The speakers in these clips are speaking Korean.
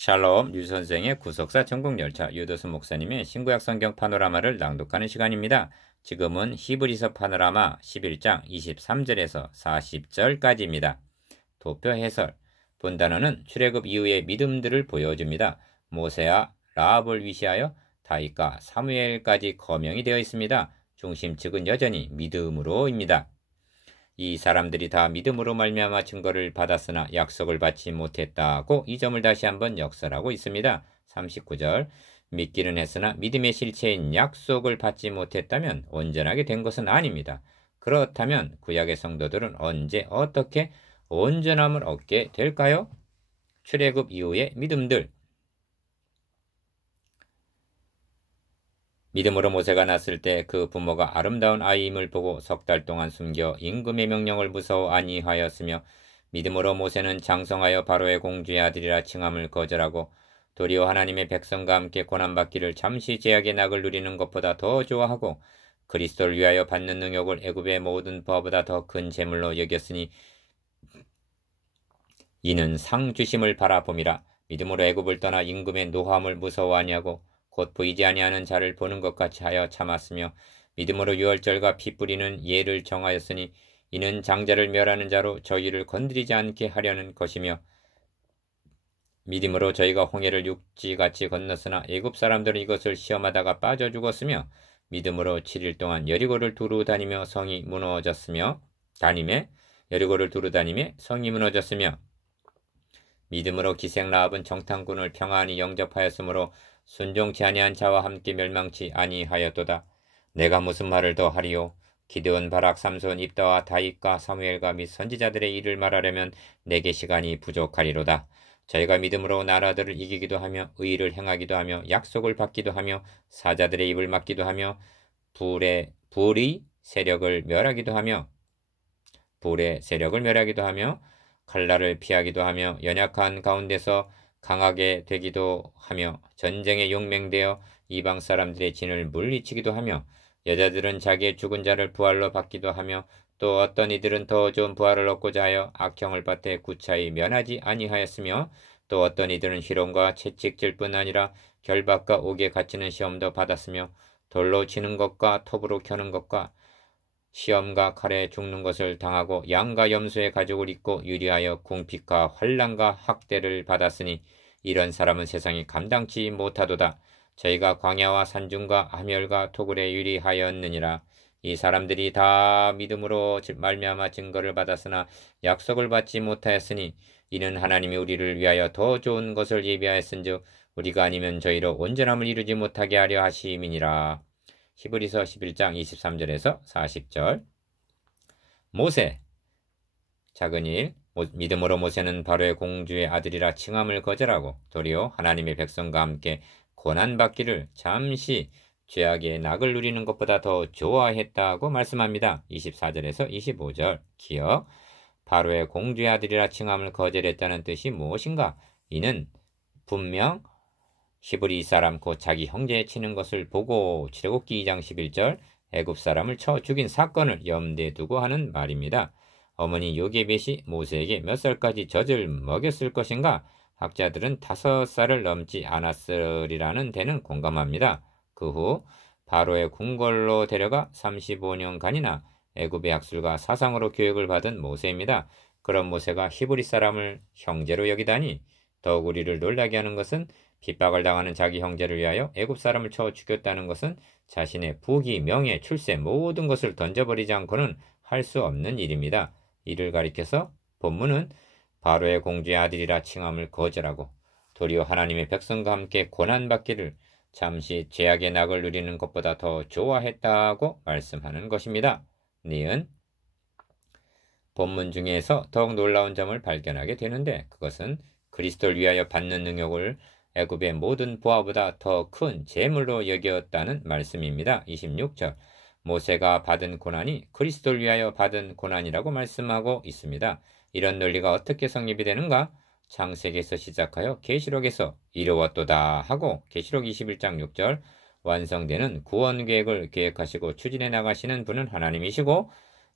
샬롬 유선생의 구속사 천국열차 유도수 목사님의 신구약 성경 파노라마를 낭독하는 시간입니다. 지금은 히브리서 파노라마 11장 23절에서 40절까지입니다. 도표 해설. 본 단어는 출애굽 이후의 믿음들을 보여줍니다. 모세와 라합을 위시하여 다윗과 사무엘까지 거명이 되어 있습니다. 중심축은 여전히 믿음으로입니다. 이 사람들이 다 믿음으로 말미암아 증거를 받았으나 약속을 받지 못했다고 이 점을 다시 한번 역설하고 있습니다. 39절. 믿기는 했으나 믿음의 실체인 약속을 받지 못했다면 온전하게 된 것은 아닙니다. 그렇다면 구약의 성도들은 언제 어떻게 온전함을 얻게 될까요? 출애굽 이후의 믿음들. 믿음으로 모세가 낳았을 때 그 부모가 아름다운 아이임을 보고 석 달 동안 숨겨 임금의 명령을 무서워 아니하였으며, 믿음으로 모세는 장성하여 바로의 공주의 아들이라 칭함을 거절하고 도리어 하나님의 백성과 함께 고난받기를 잠시 죄악의 낙을 누리는 것보다 더 좋아하고 그리스도를 위하여 받는 능욕을 애굽의 모든 부하보다 더 큰 재물로 여겼으니 이는 상 주심을 바라봄이라. 믿음으로 애굽을 떠나 임금의 노함을 무서워 아니하고 곧 보이지 아니하는 자를 보는 것 같이 하여 참았으며, 믿음으로 유월절과 피 뿌리는 예를 정하였으니 이는 장자를 멸하는 자로 저희를 건드리지 않게 하려는 것이며, 믿음으로 저희가 홍해를 육지같이 건넜으나 애굽 사람들은 이것을 시험하다가 빠져 죽었으며, 믿음으로 7일 동안 여리고를 두루 다니며 성이 무너졌으며 믿음으로 기생 라합은 정탐꾼을 평안히 영접하였으므로 순종치 아니한 자와 함께 멸망치 아니하였도다. 내가 무슨 말을 더 하리요? 기드온, 바락, 삼손, 입다와 다윗과 사무엘과 및 선지자들의 일을 말하려면 내게 시간이 부족하리로다. 저희가 믿음으로 나라들을 이기기도 하며 의를 행하기도 하며 약속을 받기도 하며 사자들의 입을 막기도 하며 불의 세력을 멸하기도 하며 칼날을 피하기도 하며 연약한 가운데서 강하게 되기도 하며 전쟁에 용맹되어 이방 사람들의 진을 물리치기도 하며 여자들은 자기의 죽은 자를 부활로 받기도 하며 또 어떤 이들은 더 좋은 부활을 얻고자 하여 악형을 받되 구차히 면하지 아니하였으며 또 어떤 이들은 희롱과 채찍질 뿐 아니라 결박과 옥에 갇히는 시험도 받았으며 돌로 치는 것과 톱으로 켜는 것과 시험과 칼에 죽는 것을 당하고 양과 염소의 가죽을 입고 유리하여 궁핍과 환난과 학대를 받았으니 이런 사람은 세상이 감당치 못하도다. 저희가 광야와 산중과 하멸과 토굴에 유리하였느니라. 이 사람들이 다 믿음으로 말미암아 증거를 받았으나 약속을 받지 못하였으니 이는 하나님이 우리를 위하여 더 좋은 것을 예비하였은즉 우리가 아니면 저희로 온전함을 이루지 못하게 하려 하심이니라. 히브리서 11장 23절에서 40절. 모세. 작은 일. 믿음으로 모세는 바로의 공주의 아들이라 칭함을 거절하고 도리어 하나님의 백성과 함께 고난받기를 잠시 죄악의 낙을 누리는 것보다 더 좋아했다고 말씀합니다. 24절에서 25절. 기억. 바로의 공주의 아들이라 칭함을 거절했다는 뜻이 무엇인가? 이는 분명 히브리 사람 곧 자기 형제 치는 것을 보고 출애굽기 2장 11절 애굽 사람을 쳐 죽인 사건을 염두에 두고 하는 말입니다. 어머니 요게벳이 모세에게 몇 살까지 젖을 먹였을 것인가? 학자들은 5살을 넘지 않았으리라는 데는 공감합니다. 그 후 바로의 궁궐로 데려가 35년간이나 애굽의 학술과 사상으로 교육을 받은 모세입니다. 그런 모세가 히브리 사람을 형제로 여기다니 더욱 우리를 놀라게 하는 것은 핍박을 당하는 자기 형제를 위하여 애굽 사람을 쳐 죽였다는 것은 자신의 부귀, 명예, 출세 모든 것을 던져버리지 않고는 할 수 없는 일입니다. 이를 가리켜서 본문은 바로의 공주의 아들이라 칭함을 거절하고 도리어 하나님의 백성과 함께 고난받기를 잠시 죄악의 낙을 누리는 것보다 더 좋아했다고 말씀하는 것입니다. 니은 본문 중에서 더욱 놀라운 점을 발견하게 되는데 그것은 그리스도를 위하여 받는 능욕을 애굽의 모든 부하보다 더 큰 재물로 여겼다는 말씀입니다. 26절. 모세가 받은 고난이 그리스도를 위하여 받은 고난이라고 말씀하고 있습니다. 이런 논리가 어떻게 성립이 되는가? 창세기에서 시작하여 계시록에서 이루었도다 하고 계시록 21장 6절 완성되는 구원 계획을 계획하시고 추진해 나가시는 분은 하나님이시고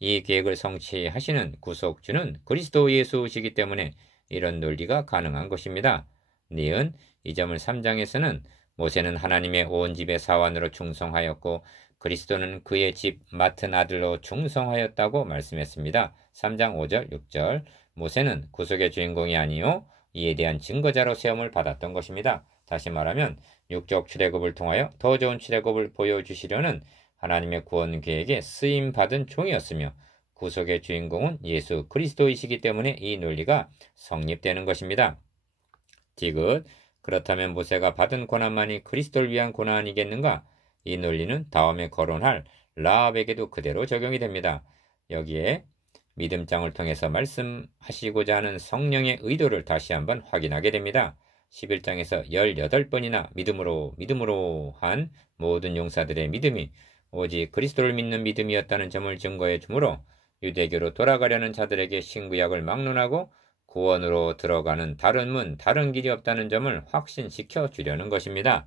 이 계획을 성취하시는 구속주는 그리스도 예수시기 때문에 이런 논리가 가능한 것입니다. 니은 이 점을 3장에서는 모세는 하나님의 온 집의 사원으로 충성하였고 그리스도는 그의 집 맡은 아들로 충성하였다고 말씀했습니다. 3장 5절 6절 모세는 구속의 주인공이 아니요 이에 대한 증거자로 세움을 받았던 것입니다. 다시 말하면 육적 출애굽을 통하여 더 좋은 출애굽을 보여주시려는 하나님의 구원 계획에 쓰임받은 종이었으며 구속의 주인공은 예수 그리스도이시기 때문에 이 논리가 성립되는 것입니다. 디귿 그렇다면 모세가 받은 고난만이 그리스도를 위한 고난이겠는가? 이 논리는 다음에 거론할 라합에게도 그대로 적용이 됩니다. 여기에 믿음장을 통해서 말씀하시고자 하는 성령의 의도를 다시 한번 확인하게 됩니다. 11장에서 18번이나 믿음으로 한 모든 용사들의 믿음이 오직 그리스도를 믿는 믿음이었다는 점을 증거해 주므로 유대교로 돌아가려는 자들에게 신구약을 막론하고 구원으로 들어가는 다른 길이 없다는 점을 확신시켜 주려는 것입니다.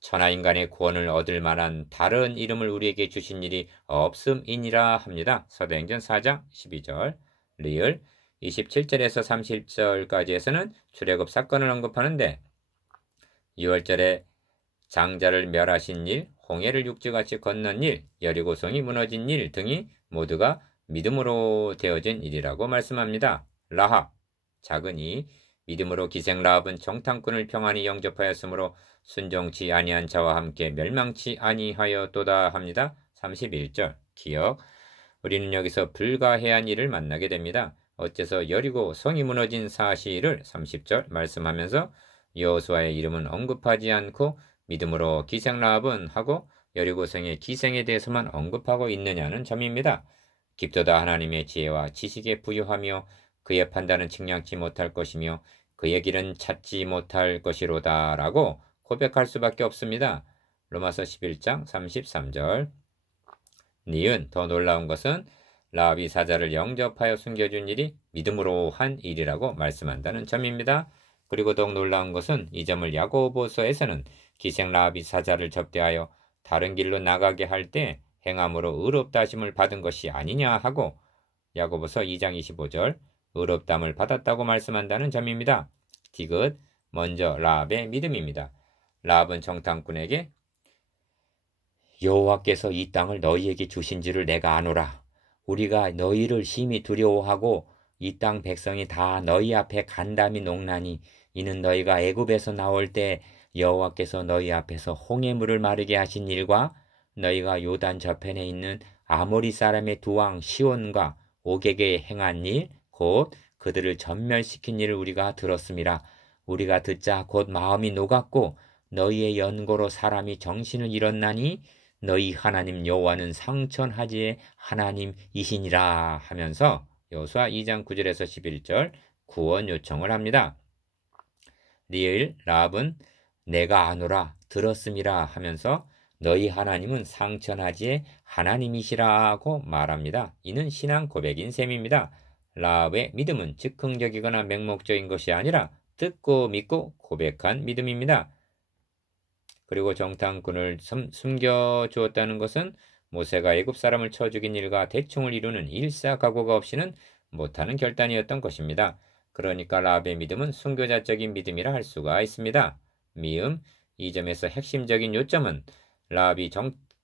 천하인간의 구원을 얻을 만한 다른 이름을 우리에게 주신 일이 없음이니라 합니다. 사도행전 4장 12절 리을 27절에서 30절까지에서는 출애굽 사건을 언급하는데 6월절에 장자를 멸하신 일, 홍해를 육지같이 건넌 일, 여리고성이 무너진 일 등이 모두가 믿음으로 되어진 일이라고 말씀합니다. 라합, 작은 이, 믿음으로 기생 라합은 정탐꾼을 평안히 영접하였으므로 순종치 아니한 자와 함께 멸망치 아니하였도다 합니다. 31절 기억 우리는 여기서 불가해한 일을 만나게 됩니다. 어째서 여리고 성이 무너진 사실을 30절 말씀하면서 여호수아의 이름은 언급하지 않고 믿음으로 기생 라합은 하고 여리고성의 기생에 대해서만 언급하고 있느냐는 점입니다. 깊도다 하나님의 지혜와 지식에 부유하며 그의 판단은 측량치 못할 것이며 그의 길은 찾지 못할 것이로다 라고 고백할 수밖에 없습니다. 로마서 11장 33절 니은 더 놀라운 것은 라합이 사자를 영접하여 숨겨준 일이 믿음으로 한 일이라고 말씀한다는 점입니다. 그리고 더욱 놀라운 것은 이 점을 야고보서에서는 기생 라합이 사자를 접대하여 다른 길로 나가게 할 때 행함으로 의롭다 하심을 받은 것이 아니냐 하고 야고보서 2장 25절 의롭담을 받았다고 말씀한다는 점입니다. 디귿 먼저 라합의 믿음입니다. 라합은 정탐꾼에게 여호와께서 이 땅을 너희에게 주신지를 내가 아노라. 우리가 너희를 심히 두려워하고 이 땅 백성이 다 너희 앞에 간담이 녹나니 이는 너희가 애굽에서 나올 때 여호와께서 너희 앞에서 홍해물을 마르게 하신 일과 너희가 요단 저편에 있는 아모리 사람의 두 왕 시온과 오게게 행한 일 곧 그들을 전멸시킨 일을 우리가 들었음이라. 우리가 듣자 곧 마음이 녹았고 너희의 연고로 사람이 정신을 잃었나니 너희 하나님 여호와는 상천하지의 하나님이시니라 하면서 여호수아 2장 9절에서 11절 구원 요청을 합니다. 리을 라합은 내가 아노라 들었음이라 하면서 너희 하나님은 상천하지의 하나님이시라고 말합니다. 이는 신앙 고백인 셈입니다. 라합의 믿음은 즉흥적이거나 맹목적인 것이 아니라 듣고 믿고 고백한 믿음입니다. 그리고 정탐꾼을 숨겨주었다는 것은 모세가 애굽 사람을 쳐 죽인 일과 대충을 이루는 일사각오가 없이는 못하는 결단이었던 것입니다. 그러니까 라합의 믿음은 순교자적인 믿음이라 할 수가 있습니다. 미음 이 점에서 핵심적인 요점은 라합이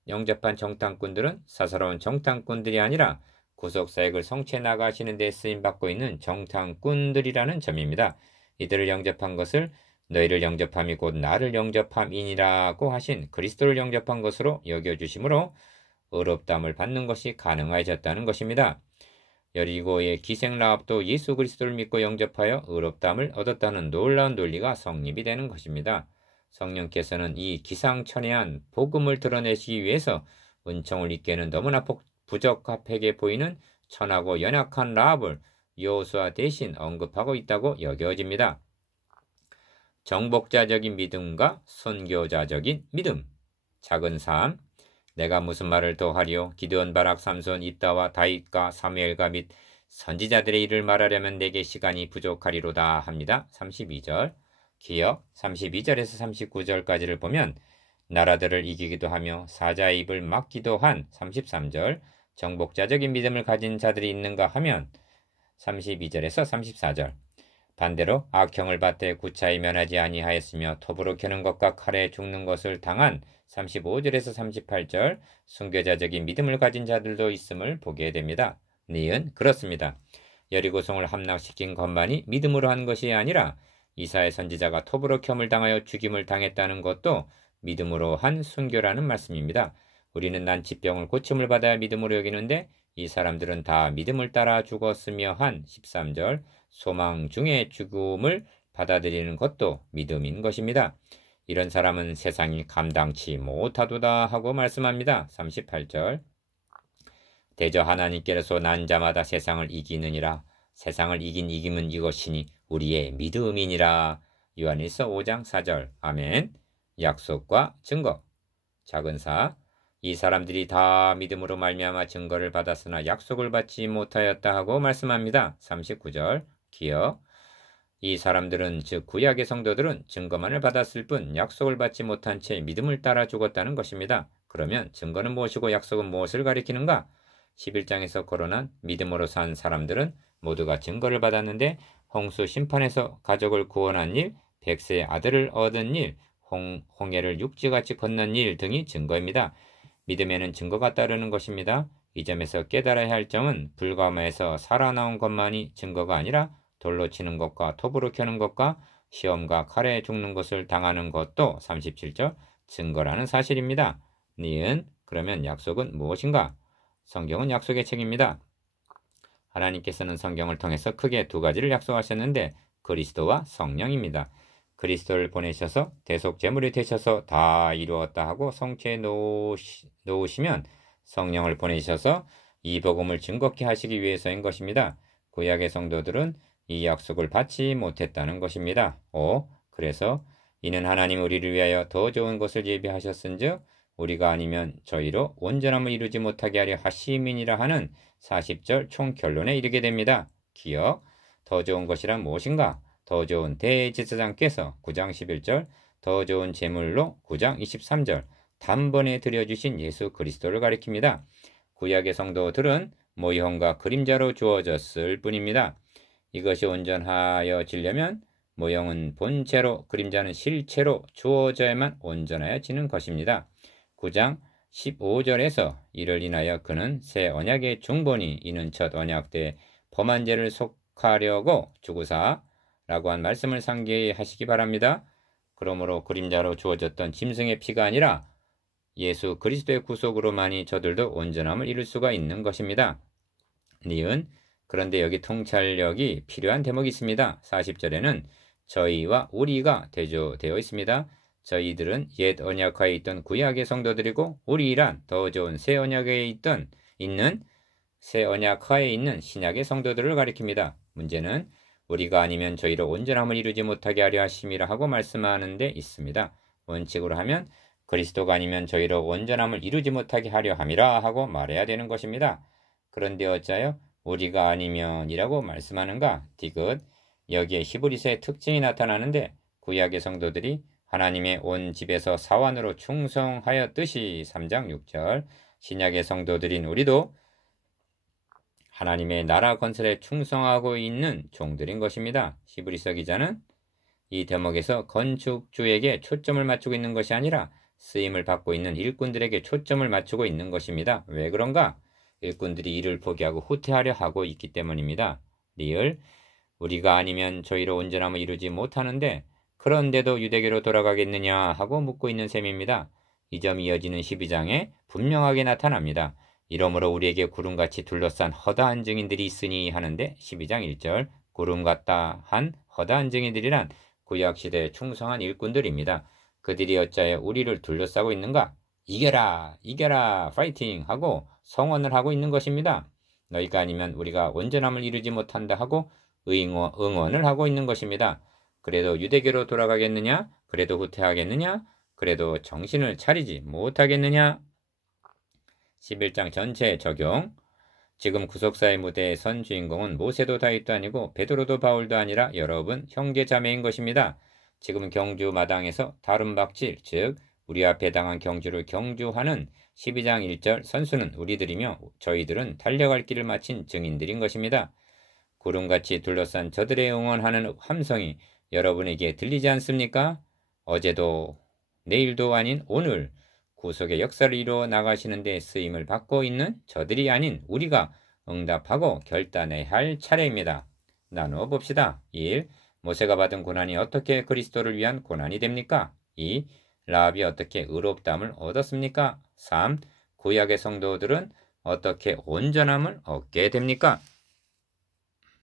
영접한 정탐꾼들은 사사로운 정탐꾼들이 아니라 구속사역을 성취해 나가시는 데 쓰임받고 있는 정탐꾼들이라는 점입니다. 이들을 영접한 것을 너희를 영접함이 곧 나를 영접함이니라고 하신 그리스도를 영접한 것으로 여겨주심으로 의롭담을 받는 것이 가능해졌다는 것입니다. 여리고의 기생 라합도 예수 그리스도를 믿고 영접하여 의롭담을 얻었다는 놀라운 논리가 성립이 되는 것입니다. 성령께서는 이 기상천외한 복음을 드러내시기 위해서 은총을 입게는 너무나 부적합하게 보이는 천하고 연약한 라합을 여호수아 대신 언급하고 있다고 여겨집니다. 정복자적인 믿음과 선교자적인 믿음. 작은 삶. 내가 무슨 말을 더 하리요? 기드온, 바락, 삼손, 입다와 다윗과 사무엘과 및 선지자들의 일을 말하려면 내게 시간이 부족하리로다 합니다. 32절. 기억 32절에서 39절까지를 보면 나라들을 이기기도 하며 사자의 입을 막기도 한 33절. 정복자적인 믿음을 가진 자들이 있는가 하면 32절에서 34절. 반대로 악형을 받되 구차히 면하지 아니하였으며 톱으로 켜는 것과 칼에 죽는 것을 당한 35절에서 38절 순교자적인 믿음을 가진 자들도 있음을 보게 됩니다. 니은 그렇습니다. 여리고성을 함락시킨 것만이 믿음으로 한 것이 아니라 이사야 선지자가 톱으로 켬을 당하여 죽임을 당했다는 것도 믿음으로 한 순교라는 말씀입니다. 우리는 난치병을 고침을 받아야 믿음으로 여기는데 이 사람들은 다 믿음을 따라 죽었으며 한 13절 소망 중에 죽음을 받아들이는 것도 믿음인 것입니다. 이런 사람은 세상이 감당치 못하도다 하고 말씀합니다. 38절 대저 하나님께서 난 자마다 세상을 이기느니라. 세상을 이긴 이김은 이것이니 우리의 믿음이니라. 요한일서 5장 4절 아멘. 약속과 증거 작은 사 이 사람들이 다 믿음으로 말미암아 증거를 받았으나 약속을 받지 못하였다 하고 말씀합니다. 39절 기억 이 사람들은 즉 구약의 성도들은 증거만을 받았을 뿐 약속을 받지 못한 채 믿음을 따라 죽었다는 것입니다. 그러면 증거는 무엇이고 약속은 무엇을 가리키는가? 11장에서 거론한 믿음으로 산 사람들은 모두가 증거를 받았는데 홍수 심판에서 가족을 구원한 일, 백세의 아들을 얻은 일, 홍해를 육지같이 건넌 일 등이 증거입니다. 믿음에는 증거가 따르는 것입니다. 이 점에서 깨달아야 할 점은 불가마에서 살아나온 것만이 증거가 아니라 돌로 치는 것과 톱으로 켜는 것과 시험과 칼에 죽는 것을 당하는 것도 37절 증거라는 사실입니다. 니은 그러면 약속은 무엇인가? 성경은 약속의 책입니다. 하나님께서는 성경을 통해서 크게 두 가지를 약속하셨는데 그리스도와 성령입니다. 그리스도를 보내셔서 대속 제물이 되셔서 다 이루었다 하고 성취해 놓으시면 성령을 보내셔서 이 복음을 증거케 하시기 위해서인 것입니다. 구약의 성도들은 이 약속을 받지 못했다는 것입니다. 그래서 이는 하나님 우리를 위하여 더 좋은 것을 예비하셨은즉 우리가 아니면 저희로 온전함을 이루지 못하게 하려 하심이니라 하는 40절 총결론에 이르게 됩니다. 기억, 더 좋은 것이란 무엇인가? 더 좋은 대제사장께서 9장 11절, 더 좋은 제물로 9장 23절 단번에 드려주신 예수 그리스도를 가리킵니다. 구약의 성도들은 모형과 그림자로 주어졌을 뿐입니다. 이것이 온전하여지려면 모형은 본체로 그림자는 실체로 주어져야만 온전하여지는 것입니다. 9장 15절에서 이를 인하여 그는 새 언약의 중본이 이는 첫 언약 때 범한 죄를 속하려고 죽으사 라고 한 말씀을 상기하시기 바랍니다. 그러므로 그림자로 주어졌던 짐승의 피가 아니라 예수 그리스도의 구속으로만이 저들도 온전함을 이룰 수가 있는 것입니다. 니은 그런데 여기 통찰력이 필요한 대목이 있습니다. 40절에는 저희와 우리가 대조되어 있습니다. 저희들은 옛 언약하에 있던 구약의 성도들이고 우리란 더 좋은 새 언약에 있는 새 언약하에 있는 신약의 성도들을 가리킵니다. 문제는 우리가 아니면 저희로 온전함을 이루지 못하게 하려 하심이라 하고 말씀하는 데 있습니다. 원칙으로 하면 그리스도가 아니면 저희로 온전함을 이루지 못하게 하려 함이라 하고 말해야 되는 것입니다. 그런데 어찌하여 우리가 아니면이라고 말씀하는가? 디귿 여기에 히브리서의 특징이 나타나는데 구약의 성도들이 하나님의 온 집에서 사환으로 충성하였듯이 3장 6절 신약의 성도들인 우리도 하나님의 나라 건설에 충성하고 있는 종들인 것입니다. 히브리서 기자는 이 대목에서 건축주에게 초점을 맞추고 있는 것이 아니라 쓰임을 받고 있는 일꾼들에게 초점을 맞추고 있는 것입니다. 왜 그런가? 일꾼들이 일을 포기하고 후퇴하려 하고 있기 때문입니다. 리을 우리가 아니면 저희로 온전함을 이루지 못하는데 그런데도 유대교로 돌아가겠느냐 하고 묻고 있는 셈입니다. 이 점이 이어지는 12장에 분명하게 나타납니다. 이러므로 우리에게 구름같이 둘러싼 허다한 증인들이 있으니 하는데 12장 1절 구름 같다 한 허다한 증인들이란 구약시대에 충성한 일꾼들입니다. 그들이 어찌하여 우리를 둘러싸고 있는가? 이겨라 이겨라 파이팅 하고 성원을 하고 있는 것입니다. 너희가 아니면 우리가 온전함을 이루지 못한다 하고 응원을 하고 있는 것입니다. 그래도 유대교로 돌아가겠느냐? 그래도 후퇴하겠느냐? 그래도 정신을 차리지 못하겠느냐? 11장 전체 적용 지금 구속사의 무대에 선 주인공은 모세도 다윗도 아니고 베드로도 바울도 아니라 여러분 형제 자매인 것입니다. 지금 경주 마당에서 다름박질 즉 우리 앞에 당한 경주를 경주하는 12장 1절 선수는 우리들이며 저희들은 달려갈 길을 마친 증인들인 것입니다. 구름같이 둘러싼 저들의 응원하는 함성이 여러분에게 들리지 않습니까? 어제도 내일도 아닌 오늘 구속의 역사를 이루어 나가시는 데 쓰임을 받고 있는 저들이 아닌 우리가 응답하고 결단해야 할 차례입니다. 나누어 봅시다. 1. 모세가 받은 고난이 어떻게 그리스도를 위한 고난이 됩니까? 2. 라합이 어떻게 의롭다함을 얻었습니까? 3. 구약의 성도들은 어떻게 온전함을 얻게 됩니까?